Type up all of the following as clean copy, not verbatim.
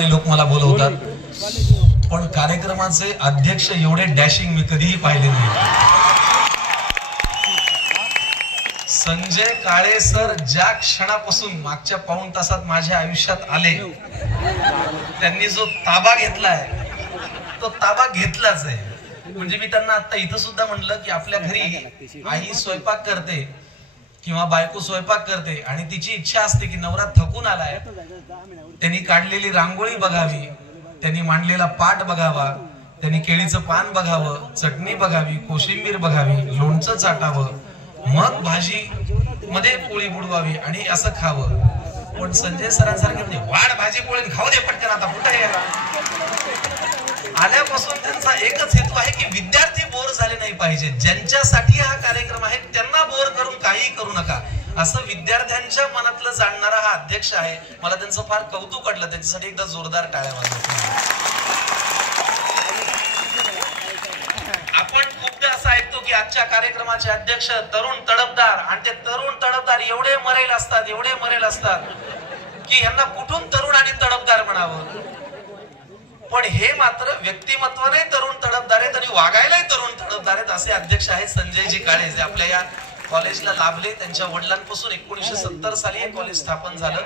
लोक मला बोलवतात, पण कार्यक्रमाचे अध्यक्ष एवढे डॅशिंग मी कधीही पाहिले नाही. संजय काळे सर ज्या क्षणापासून मागच्या पाऊण तासात माझ्या आयुष्यात आले, त्यांनी जो ताबा घेतलाय तो ताबा घेतलाच आहे. म्हणजे मी त्यांना आता इथं सुद्धा म्हणलं की आपल्या घरी आई स्वयंपाक करते किंवा बायको स्वयंपाक करते आणि तिची इच्छा असते की नवरा थकून आलाय, त्यांनी काढलेली रांगोळी बघावी, त्यांनी मांडलेला पाट बघावा, त्यांनी केळीचं पान बघावं, चटणी बघावी, कोशिंबीर बघावी, लोणचं चाटावं, मग भाजी मध्ये पोळी बुडवावी आणि असं खावं. पण संजय सरांसारखे नाही, वाढ भाजी पोळी खाऊ दे पटकन, आता कुठे आल्यापासून त्यांचा एकच हेतू आहे की विद्यार्थी बोर झाले नाही पाहिजे. ज्यांच्यासाठी हा कार्यक्रम आहे त्यांना बोर करून काही करू नका, असं विद्यार्थ्यांच्या मनातलं जाणणारा हा अध्यक्ष आहे. मला त्यांचं फार कौतुक वाटलं, त्यांच्यासाठी एकदा जोरदार टाळ्या वाजवा. आपण खूपदा असं ऐकतो की आजच्या कार्यक्रमाचे अध्यक्ष तरुण तडफदार, आणि ते तरुण तडफदार एवढे मरेल असतात की यांना कुठून तरुण आणि तडफदार म्हणावं. पण हे मात्र व्यक्तिमत्वाने तरुण तडफदार आहेत आणि वागायलाही तरुण तडफदार आहेत असे अध्यक्ष आहेत संजयजी काळे, जे आपल्या या कॉलेजला लाभले. त्यांच्या वडिलांपासून 1970 साली हे कॉलेज स्थापन झालं.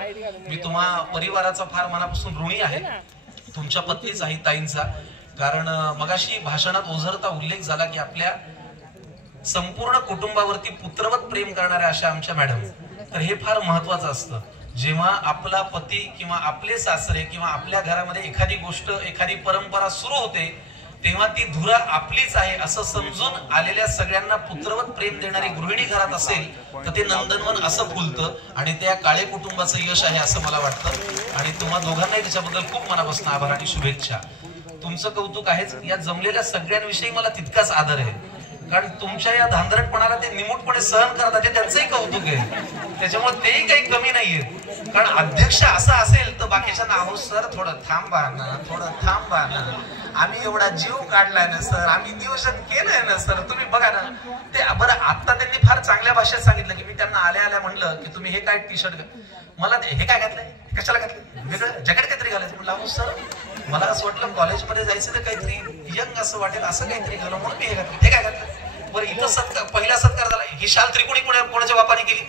मी तुम्हा परिवाराचा फार मनापासून ऋणी आहे, तुमच्या पत्नीच आहे ताईंचा. कारण मगाशी भाषणात ओझरता उल्लेख झाला की आपल्या संपूर्ण कुटुंबावरती पुत्रवत प्रेम करणाऱ्या अशा आमच्या मॅडम. तर हे फार महत्वाचं असतं. जेव्हा आपला पती किंवा आपले सासरे किंवा आपल्या घरामध्ये एखादी गोष्ट, एखादी परंपरा सुरू होते, तेव्हा ती धुरा आपलीच आहे असं समजून आलेल्या सगळ्यांना पुत्रवत प्रेम देणारी गृहिणी घरात असेल तर ते नंदनवन असं फुलतं. आणि त्या काळे कुटुंबाचं यश आहे असं मला वाटतं. आणि तुम्हा दोघांनाही त्याच्याबद्दल खूप मनापासून आभार आणि शुभेच्छा. तुमचं कौतुक आहेच, या जमलेल्या सगळ्यांविषयी मला तितकाच आदर आहे. कारण तुमच्या या धांदरटपणाला ते निमूटपणे सहन करतात, ते त्यांचंही कौतुक आहे. त्याच्यामुळे तेही काही कमी नाहीये. कारण अध्यक्ष असा असेल तर बाकीच्या नाव, सर थोडं थांबा ना, आम्ही एवढा जीव काढलाय ना सर, आम्ही नियोजन केलंय ना सर, तुम्ही बघा ना. ते बरं, आता त्यांनी फार चांगल्या भाषेत सांगितलं की मी त्यांना आल्या म्हणलं की तुम्ही हे काय टी शर्ट, मला हे काय घातलंय, कशाला घातलंय, वेगळं जॅकेट काहीतरी घालायचं. म्हणलं अहो सर, मला असं वाटलं कॉलेजमध्ये जायचं तर काहीतरी यंग असं वाटेल, असं काहीतरी घालं म्हणून मी हे घातलं. हे काय घातलं, बरं इथं सत्कार, पहिला सत्कार झाला, ही शाल त्रिकोणी कोणाच्या बापाने केली.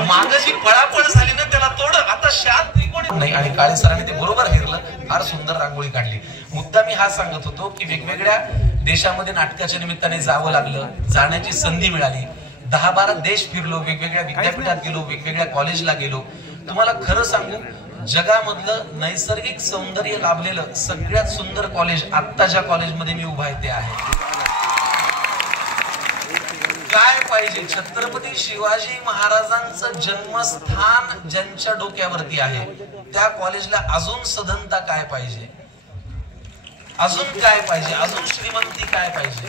माग जी पळापळ झाली ना त्याला तोड, आता शाल त्रिकोणी नाही. आणि काळे सरांनी ते बरोबर घेरलं, फार सुंदर रांगोळी काढली. मुद्दा मी हा सांगत होतो की वेगवेगळ्या देशामध्ये नाटकाच्या निमित्ताने जावं लागलं, जाण्याची संधी मिळाली. 10-12 देश फिरलो, वेगवेगळ्या विद्यापीठात गेलो, वेगवेगळ्या कॉलेजला गेलो. तुम्हाला खरं सांगू, जगामधलं नैसर्गिक सौंदर्य लाभलेलं सगळ्यात सुंदर कॉलेज आत्ता ज्या कॉलेजमध्ये मी उभा आहे ते आहे. काय पाहिजे, छत्रपती शिवाजी महाराजांचं जन्मस्थान ज्यांच्या डोक्यावरती आहे त्या कॉलेजला अजून सधनता काय पाहिजे, अजून काय पाहिजे, अजून श्रीमंती काय पाहिजे.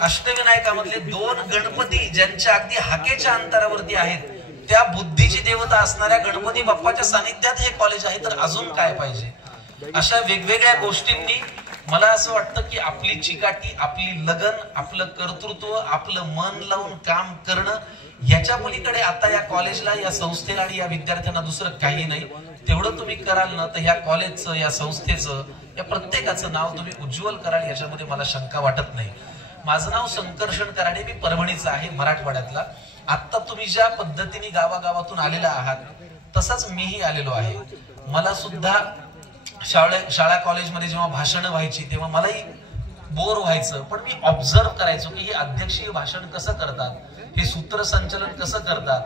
अष्टविनायकामधले 2 गणपती ज्यांच्या अगदी हाकेच्या अंतरावरती आहेत, त्या बुद्धीची देवता असणाऱ्या गणपती बाप्पाच्या सानिध्यात हे कॉलेज आहे, तर अजून काय पाहिजे. अशा वेगवेगळ्या गोष्टींनी मला असं वाटतं की आपली चिकाटी, आपली लगन, आपलं कर्तृत्व, आपलं मन लावून काम करणं, याच्या पलीकडे आता या कॉलेजला, या संस्थेला आणि या विद्यार्थ्यांना दुसरं काही नाही. तेवढं तुम्ही कराल ना तर ह्या कॉलेजचं, या संस्थेचं, या प्रत्येकाचं नाव तुम्ही उज्ज्वल कराल, याच्यामध्ये मला शंका वाटत नाही. माझं नाव संकर्षण कराडे, मी परभणीचा आहे, मराठवाड्यातला. आता तुम्ही ज्या पद्धतीने गावागावातून आलेला आहात तसाच मीही आलेलो आहे. मला सुद्धा शाळा कॉलेजमध्ये जेव्हा भाषणं व्हायची तेव्हा मलाही बोर व्हायचं, पण मी ऑब्झर्व करायचो की हे अध्यक्षीय भाषण कसं करतात, हे सूत्रसंचलन कसं करतात,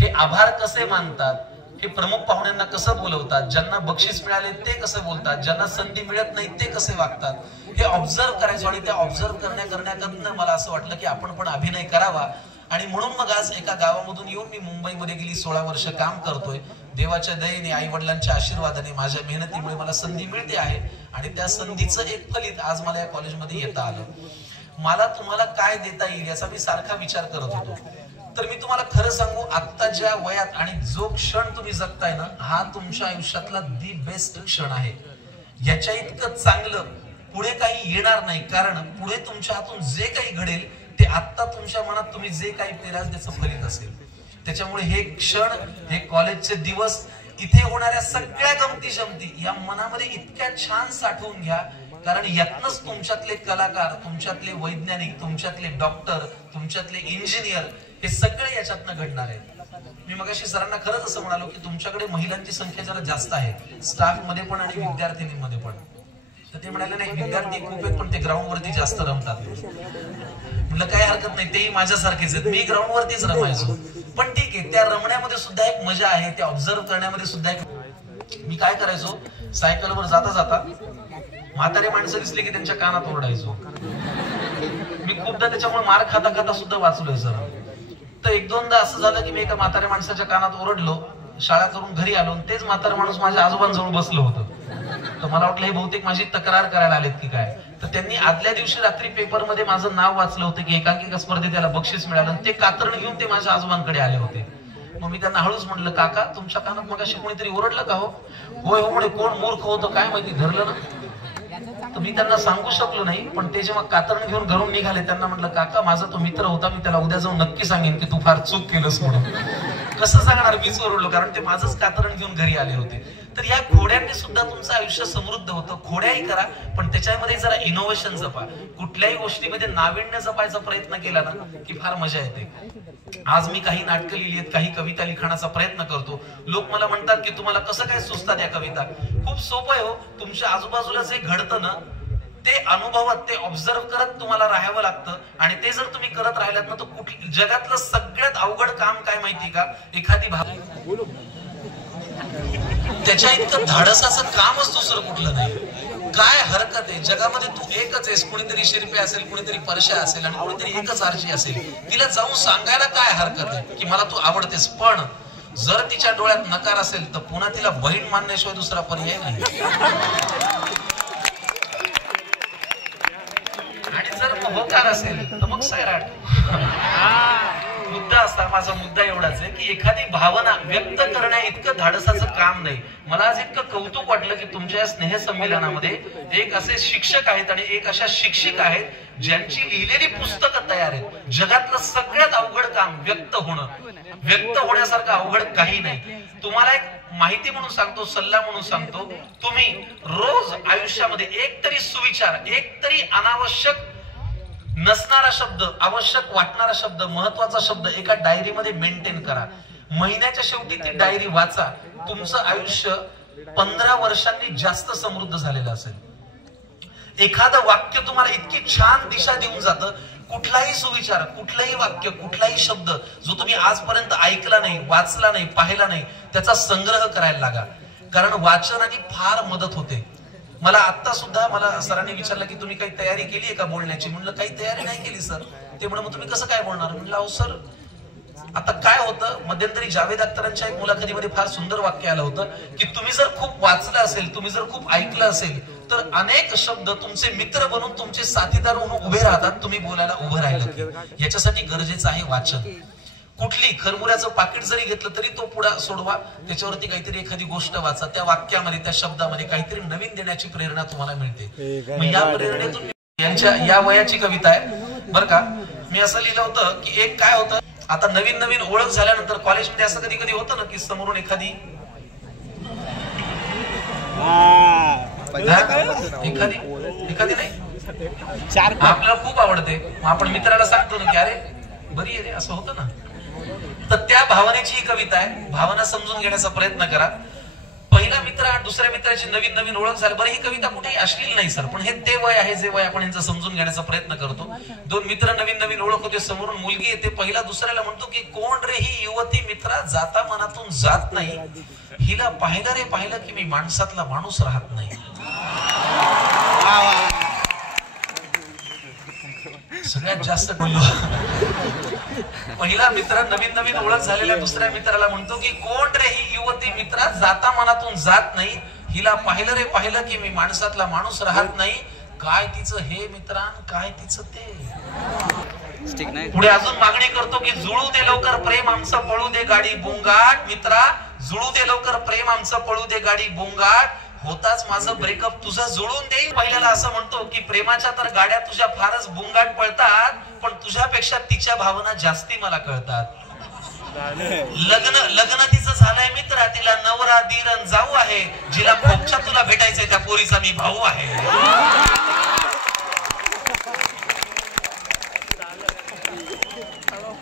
हे आभार कसे मानतात, हे प्रमुख पाहुण्यांना कसं बोलवतात, ज्यांना बक्षीस मिळाले ते कसं बोलतात, ज्यांना संधी मिळत नाही ते कसे वागतात, हे ऑब्झर्व करायचो. आणि ते ऑब्झर्व करण्याकरता मला असं वाटलं की आपण पण अभिनय करावा. आणि म्हणून मग आज एका गावामधून येऊन मी मुंबईमध्ये गेली 16 वर्ष काम करतोय. देवाच्या दयेने, आई वडिलांच्या आशीर्वादाने, माझ्या मेहनतीमुळे मला संधी मिळते आहे आणि त्या संधीचं एक फलित आज मला या कॉलेजमध्ये येता आलं. मला तुम्हाला काय देता येईल याचा मी सारखा विचार करत होतो. तर मी तुम्हाला खरं सांगू, आता ज्या वयात आणि जो क्षण तुम्ही जगताय ना, हा तुमच्या आयुष्यातला दी बेस्ट क्षण आहे. याच्या इतकं चांगलं पुढे काही येणार नाही. कारण पुढे तुमच्या हातून जे काही घडेल ते आता तुमच्या मनात तुम्ही जे काही पेराल त्याचं फलित असेल. त्याच्यामुळे हे क्षण, हे कॉलेजचे दिवस इथे होणाऱ्या सगळ्या गमती जमती या मनामध्ये इतक्या छान साठवून घ्या, कारण यातनच तुमच्यातले कलाकार, तुमच्यातले वैज्ञानिक, तुमच्यातले डॉक्टर, तुमच्यातले इंजिनियर हे सगळे याच्यातनं घडणार आहे. मी मगाशी सरांना खरंच असं म्हणालो की तुमच्याकडे महिलांची संख्या जरा जास्त आहे, स्टाफ मध्ये पण आणि विद्यार्थिनींमध्ये पण. तर ते म्हणाले नाही विद्यार्थी खूप आहेत पण ते ग्राउंड वरती जास्त रमतात. म्हटलं काही हरकत नाही, तेही माझ्यासारखेच आहेत, मी ग्राउंड वरतीच रमायचो. पण ठीक आहे, त्या रमण्यामध्ये सुद्धा एक मजा आहे, त्या ऑब्झर्व करण्यामध्ये सुद्धा एक. मी काय करायचो, सायकलवर जाता जाता म्हातारे माणसं दिसली की त्यांच्या कानात ओरडायचो. मी खूपदा त्याच्यामुळे मार खाता खाता सुद्धा वाचलोय सर. तर एक दोनदा असं झालं की मी एका म्हाताऱ्या माणसाच्या कानात ओरडलो, शाळा करून घरी आलो, तेच म्हातारा माणूस माझ्या आजोबांजवळ बसलं होतं. तर मला वाटलं हे बहुतेक माझी तक्रार करायला आलेत की काय. तर त्यांनी आदल्या दिवशी रात्री पेपरमध्ये माझं नाव वाचलं होतं की एकांकिका स्पर्धेत त्याला बक्षीस मिळालं, ते कातरण घेऊन ते माझ्या आजोबांकडे आले होते. मग मी त्यांना हळूच म्हटलं, काका तुमच्या कानात मगाशी कोणीतरी ओरडलं का हो? होय हो म्हणे. कोण मूर्ख होतं काय माहिती, धरलं ना. तर मी त्यांना सांगू शकलो नाही, पण ते जेव्हा कातरण घेऊन घरून निघाले त्यांना म्हटलं, काका माझा तो मित्र होता, मी त्याला उद्या जाऊन नक्की सांगेन की तू फार चूक केलंस म्हणून. कसं सांगणार, मीच ओरडलो, कारण ते माझंच कातरण घेऊन घरी आले होते. तर या खोड्यांनी सुद्धा तुमचं आयुष्य समृद्ध होतं. खोड्याही करा पण त्याच्यामध्ये जरा इनोव्हेशन जपा. कुठल्याही गोष्टीमध्ये नाविन्य जपायचा प्रयत्न केला ना की फार मजा येते. आज मी काही नाटकं लिहिली आहेत, काही कविता लिखाणाचा प्रयत्न करतो. लोक मला म्हणतात की तुम्हाला कसं काय सुचतात या कविता? खूप सोपं आहे हो. तुमच्या आजूबाजूला जे घडतं ना ते अनुभवात, ते ऑब्झर्व करत तुम्हाला राहावं लागतं. आणि ते जर तुम्ही करत राहिलात ना तर जगातलं सगळ्यात अवघड काम काय माहिती का, एखादी त्याच्या इतकं धाडसाचं कामच दुसरं कुठलं नाही. काय हरकत आहे, जगामध्ये तू एकच आहेस. कुणीतरी शिरपे असेल, कुणीतरी परशा असेल आणि कुणीतरी एकच आरशी असेल. तिला जाऊन सांगायला काय हरकत आहे की मला तू आवडतेस. पण जर तिच्या डोळ्यात नकार असेल तर पुन्हा तिला बहीण मानण्याशिवाय दुसरा पर्याय नाही. आणि जर होकार असेल तर मग सैराट. मुद्दा असा, माझा मुद्दा एवढाच आहे की एखादी भावना व्यक्त करण्या इतकं धाडसाचं काम नाही. मला आज इतकं कौतुक वाटलं की तुमच्या या स्नेह संमेलनामध्ये एक असे शिक्षक आहेत आणि एक अशा शिक्षिका आहेत ज्यांची लिहिलेली पुस्तकं तयार आहेत. जगातलं सगळ्यात अवघड काम व्यक्त होणं. व्यक्त होण्यासारखं अवघड काही नाही. तुम्हाला एक माहिती म्हणून सांगतो, सल्ला म्हणून सांगतो, तुम्ही रोज आयुष्यामध्ये एक तरी सुविचार, एक तरी अनावश्यक नसणारा शब्द, आवश्यक वाटणारा शब्द, महत्वाचा शब्द एका डायरीमध्ये मेंटेन करा. महिन्याच्या शेवटी ती डायरी वाचा. तुमचं आयुष्य 15 वर्षांनी जास्त समृद्ध झालेलं असेल. एखादं वाक्य तुम्हाला इतकी छान दिशा देऊन जातं. कुठलाही सुविचार, कुठलंही वाक्य, कुठलाही शब्द जो तुम्ही आजपर्यंत ऐकला नाही, वाचला नाही, पाहिला नाही, त्याचा संग्रह करायला लागा. कारण वाचनाने फार मदत होते. मला आता सुद्धा मला सरांनी विचारलं की तुम्ही काही तयारी केली आहे का बोलण्याची? म्हणलं काही तयारी नाही केली सर. ते म्हणलं मग तुम्ही कसं काय बोलणार? म्हणलं अहो सर आता काय होतं, मध्यंतरी जावेद अख्तरांच्या एक मुलाखतीमध्ये फार सुंदर वाक्य आलं होतं की तुम्ही जर खूप वाचलं असेल, तुम्ही जर खूप ऐकलं असेल तर अनेक शब्द तुमचे मित्र बनून, तुमचे साथीदार म्हणून उभे राहतात. तुम्ही बोलायला उभं राहिलं. याच्यासाठी गरजेचं आहे वाचन. कुठली खरमुऱ्याचं पाकिट जरी घेतलं तरी तो पुढा सोडवा, त्याच्यावरती काहीतरी एखादी गोष्ट वाचा. त्या वाक्यामध्ये, त्या शब्दामध्ये काहीतरी नवीन देण्याची प्रेरणा तुम्हाला मिळते. मग या प्रेरणेतून यांच्या या वयाची कविता आहे बरं का. मी असं लिहिलं होतं की एक काय होतं, आता नवीन नवीन ओळख झाल्यानंतर कॉलेजमध्ये असं कधी कधी होतं ना की समोरून एखादी नाही आपल्याला खूप आवडते, आपण मित्राला सांगतो ना की अरे बरी आहे रे, असं होतं ना. तर त्या भावनेची ही कविता आहे. भावना समजून घेण्याचा प्रयत्न करा. पहिला मित्र आणि दुसऱ्या मित्राची नवीन नवीन ओळख झाली. बरं ही कविता कुठेही अश्लील नाही सर, पण हे ते वय आहे जे वय आपण यांचं समजून घेण्याचा प्रयत्न करतो. दोन मित्र नवीन नवीन ओळख होते, समोरून मुलगी येते. पहिला दुसऱ्याला म्हणतो की कोण रे ही युवती मित्रा, जाता मनातून जात नाही. हिला पाहिलं रे पाहिलं की मी माणसातला माणूस राहत नाही. सगळ्यात जास्त बोललो. पहिला मित्र नवीन नवीन ओळख झालेल्या दुसऱ्या मित्राला म्हणतो की कोण रे ही युवती मित्रा, जाता मनातून जात नाही. हिला पाहिलं रे पाहिलं की मी माणसातला माणूस राहत नाही. काय तिचं हे मित्रान, काय तिचं ते. पुढे अजून मागणी करतो की जुळू दे लवकर प्रेम आमचं, पळू दे गाडी बोंगाट. मित्रा जुळू दे लवकर प्रेम आमचं, पळू दे गाडी बोंगाट. होताच माझं ब्रेकअप तुझं जुळून देईल. पहिल्याला असं म्हणतो की प्रेमाच्या तर गाड्या तुझ्या फारच बोंगाट पळतात, पण तुझ्यापेक्षा तिच्या भावना जास्ती मला कळतात. लग्न तिचं झालंय मित्रा, तिला नवरा दीर जाऊ आहे, जिला खोपच्या तुला भेटायचंय त्या पोरीचा मी भाऊ आहे.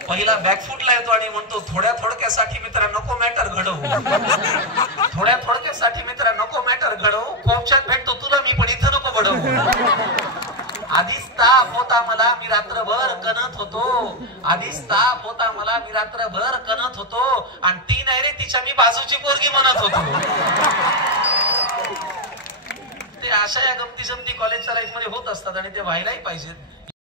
पहिला बॅकफुटला येतो आणि म्हणतो थोड्या थोडक्यासाठी मित्रा नको मॅटर घडवू, थोड्या थोडक्यासाठी मित्रा नको मॅटर घडवू, खोपच्यात भेटतो तुला मी पण इथं नको बडवू. आधीच ताप होता मला मी रात्रभर कणत होतो, आधीच ताप होता मला मी रात्रभर कणत होतो, आणि ती नाही रे तिच्या मी बाजूची पोरगी म्हणत होतो. ते अशा या गमती जमती कॉलेजच्या लाईफ मध्ये होत असतात आणि ते व्हायलाही पाहिजेत.